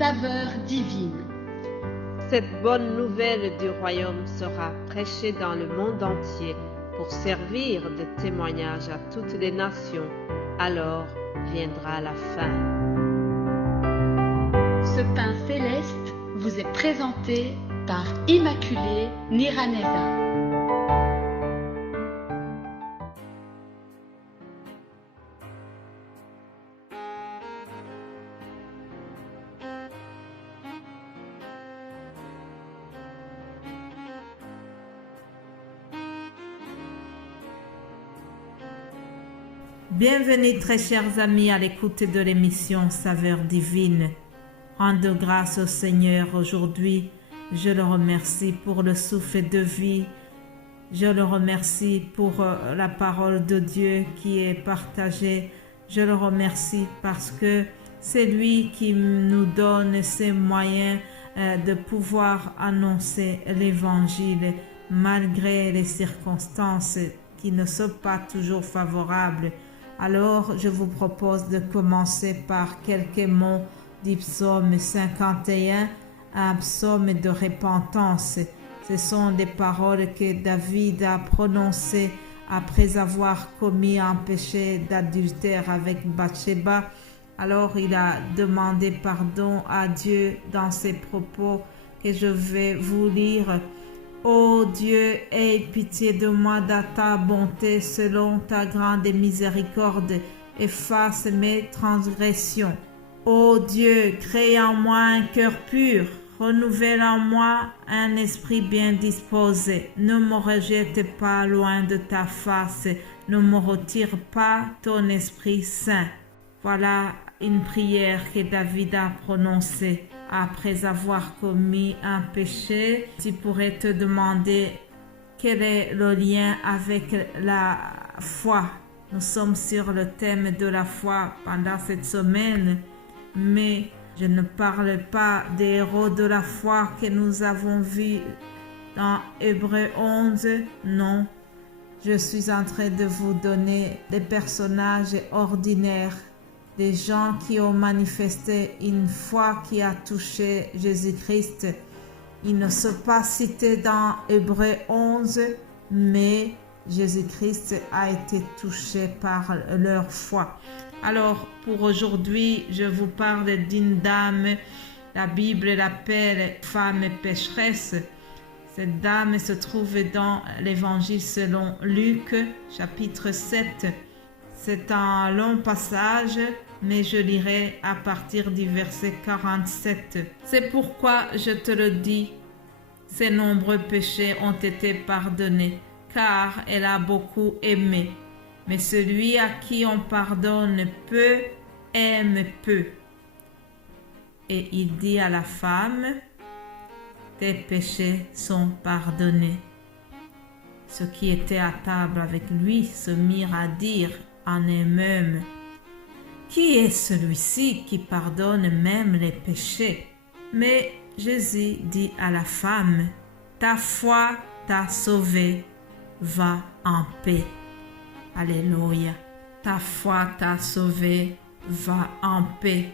saveur divine. Cette bonne nouvelle du royaume sera prêchée dans le monde entier pour servir de témoignage à toutes les nations. Alors viendra la fin. Ce pain céleste vous est présenté par Immaculée Niraneza. Bienvenue très chers amis à l'écoute de l'émission Saveur divine. Rendez grâce au Seigneur aujourd'hui. Je le remercie pour le souffle de vie. Je le remercie pour la parole de Dieu qui est partagée. Je le remercie parce que c'est lui qui nous donne ces moyens de pouvoir annoncer l'évangile malgré les circonstances qui ne sont pas toujours favorables. Alors, je vous propose de commencer par quelques mots du psaume 51, un psaume de repentance. Ce sont des paroles que David a prononcées après avoir commis un péché d'adultère avec Bathsheba. Alors, il a demandé pardon à Dieu dans ses propos que je vais vous lire. Ô Dieu, aie pitié de moi dans ta bonté, selon ta grande miséricorde, efface mes transgressions. Ô Dieu, crée en moi un cœur pur, renouvelle en moi un esprit bien disposé. Ne me rejette pas loin de ta face, ne me retire pas ton Esprit Saint. Voilà une prière que David a prononcée. Après avoir commis un péché, tu pourrais te demander quel est le lien avec la foi. Nous sommes sur le thème de la foi pendant cette semaine, mais je ne parle pas des héros de la foi que nous avons vus dans Hébreux 11, non. Je suis en train de vous donner des personnages ordinaires, des gens qui ont manifesté une foi qui a touché Jésus-Christ. Ils ne sont pas cités dans Hébreux 11, mais Jésus-Christ a été touché par leur foi. Alors, pour aujourd'hui, je vous parle d'une dame. La Bible l'appelle femme pécheresse. Cette dame se trouve dans l'Évangile selon Luc, chapitre 7. C'est un long passage, mais je lirai à partir du verset 47. C'est pourquoi je te le dis, ses nombreux péchés ont été pardonnés, car elle a beaucoup aimé. Mais celui à qui on pardonne peu, aime peu. Et il dit à la femme, tes péchés sont pardonnés. Ceux qui étaient à table avec lui se mirent à dire en eux-mêmes, qui est celui-ci qui pardonne même les péchés? Mais Jésus dit à la femme, ta foi t'a sauvée, va en paix. Alléluia. Ta foi t'a sauvée, va en paix.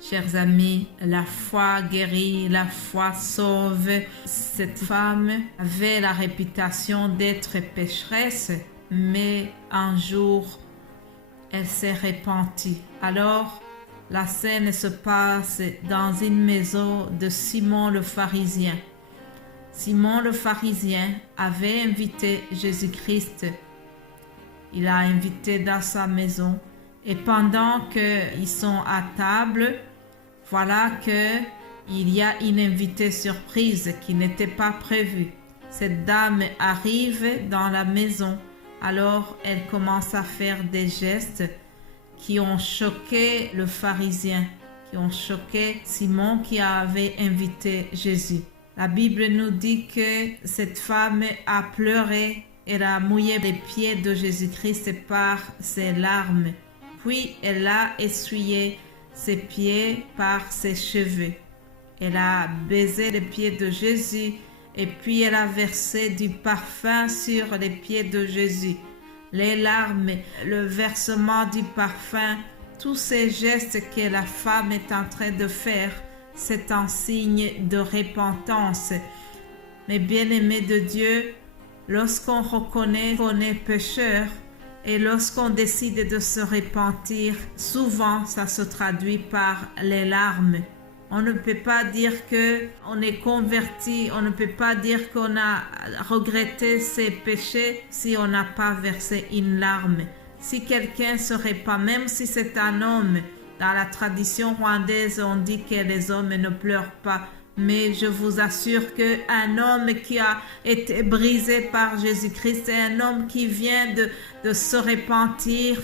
Chers amis, la foi guérit, la foi sauve. Cette femme avait la réputation d'être pécheresse, mais un jour, elle s'est repentie. Alors, la scène se passe dans une maison de Simon le pharisien. Simon le pharisien avait invité Jésus-Christ. Il l'a invité dans sa maison. Et pendant qu'ils sont à table, voilà qu'il y a une invitée surprise qui n'était pas prévue. Cette dame arrive dans la maison. Alors, elle commence à faire des gestes qui ont choqué le pharisien, qui ont choqué Simon qui avait invité Jésus. La Bible nous dit que cette femme a pleuré, elle a mouillé les pieds de Jésus-Christ par ses larmes. Puis, elle a essuyé ses pieds par ses cheveux. Elle a baisé les pieds de Jésus et puis elle a versé du parfum sur les pieds de Jésus. Les larmes, le versement du parfum, tous ces gestes que la femme est en train de faire c'est un signe de repentance. Mais bien-aimés de Dieu, lorsqu'on reconnaît qu'on est pécheur et lorsqu'on décide de se repentir, souvent ça se traduit par les larmes. On ne peut pas dire qu'on est converti, on ne peut pas dire qu'on a regretté ses péchés si on n'a pas versé une larme. Si quelqu'un se répand, même si c'est un homme, dans la tradition rwandaise, on dit que les hommes ne pleurent pas. Mais je vous assure qu'un homme qui a été brisé par Jésus-Christ, c'est un homme qui vient de se repentir,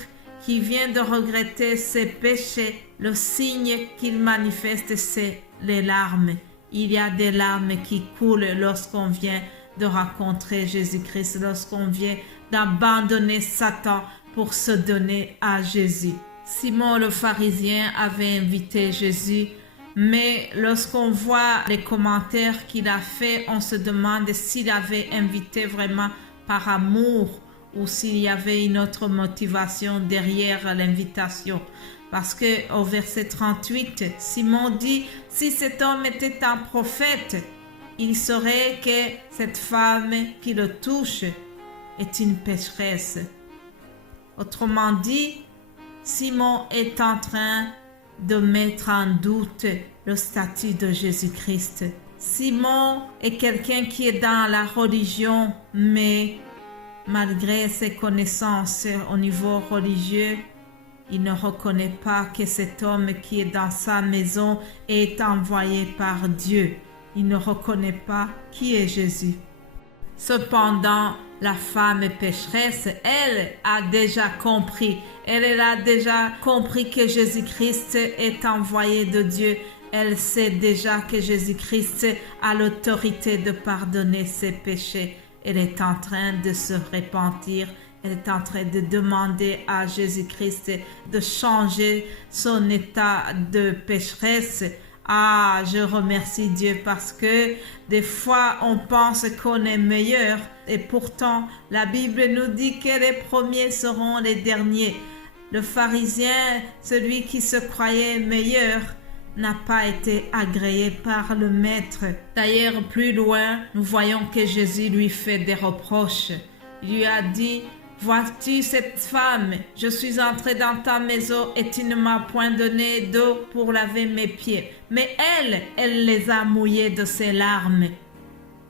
qui vient de regretter ses péchés. Le signe qu'il manifeste, c'est les larmes. Il y a des larmes qui coulent lorsqu'on vient de rencontrer Jésus-Christ, lorsqu'on vient d'abandonner Satan pour se donner à Jésus. Simon le pharisien avait invité Jésus, mais lorsqu'on voit les commentaires qu'il a fait, on se demande s'il avait invité vraiment par amour ou s'il y avait une autre motivation derrière l'invitation. Parce que au verset 38, Simon dit, si cet homme était un prophète, il saurait que cette femme qui le touche est une pécheresse. Autrement dit, Simon est en train de mettre en doute le statut de Jésus-Christ. Simon est quelqu'un qui est dans la religion, mais malgré ses connaissances au niveau religieux, il ne reconnaît pas que cet homme qui est dans sa maison est envoyé par Dieu. Il ne reconnaît pas qui est Jésus. Cependant, la femme pécheresse, elle a déjà compris. Elle a déjà compris que Jésus-Christ est envoyé de Dieu. Elle sait déjà que Jésus-Christ a l'autorité de pardonner ses péchés. Elle est en train de se repentir. Elle est en train de demander à Jésus-Christ de changer son état de pécheresse. Ah, je remercie Dieu parce que des fois on pense qu'on est meilleur et pourtant la Bible nous dit que les premiers seront les derniers. Le pharisien, celui qui se croyait meilleur, n'a pas été agréé par le maître. D'ailleurs, plus loin, nous voyons que Jésus lui fait des reproches. Il lui a dit, vois-tu cette femme, je suis entré dans ta maison et tu ne m'as point donné d'eau pour laver mes pieds. Mais elle les a mouillés de ses larmes.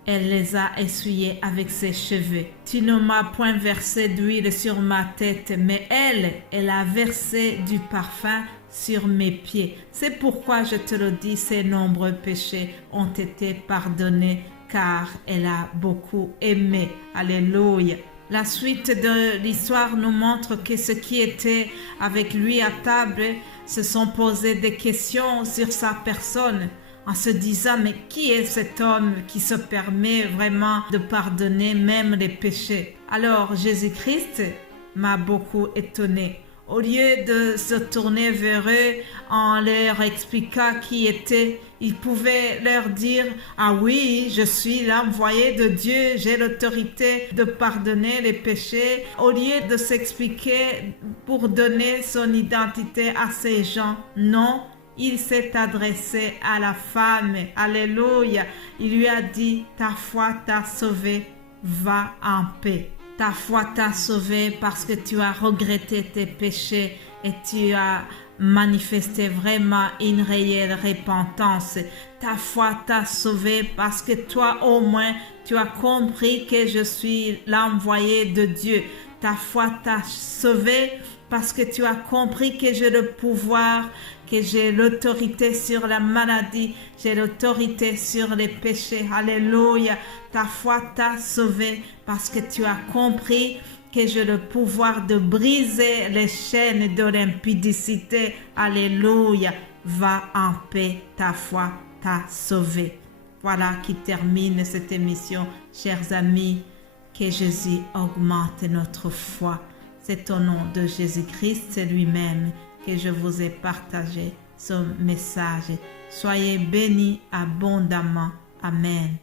Elle les a essuyés avec ses cheveux. Tu ne m'as point versé d'huile sur ma tête, mais elle a versé du parfum sur mes pieds. C'est pourquoi je te le dis, ses nombreux péchés ont été pardonnés, car elle a beaucoup aimé. Alléluia. La suite de l'histoire nous montre que ceux qui étaient avec lui à table se sont posés des questions sur sa personne en se disant, mais qui est cet homme qui se permet vraiment de pardonner même les péchés? Alors Jésus-Christ m'a beaucoup étonné. Au lieu de se tourner vers eux en leur expliquant qui était, il pouvait leur dire, ah oui, je suis l'envoyé de Dieu, j'ai l'autorité de pardonner les péchés. Au lieu de s'expliquer pour donner son identité à ces gens, non, il s'est adressé à la femme. Alléluia. Il lui a dit, ta foi t'a sauvé, va en paix. Ta foi t'a sauvé parce que tu as regretté tes péchés et tu as manifesté vraiment une réelle repentance. Ta foi t'a sauvé parce que toi au moins tu as compris que je suis l'envoyé de Dieu. Ta foi t'a sauvé parce que tu as compris que j'ai le pouvoir, que j'ai l'autorité sur la maladie, j'ai l'autorité sur les péchés. Alléluia. Ta foi t'a sauvé parce que tu as compris que j'ai le pouvoir de briser les chaînes de l'impudicité. Alléluia. Va en paix, ta foi t'a sauvé. Voilà qui termine cette émission, chers amis. Que Jésus augmente notre foi. C'est au nom de Jésus-Christ lui-même que je vous ai partagé ce message. Soyez bénis abondamment. Amen.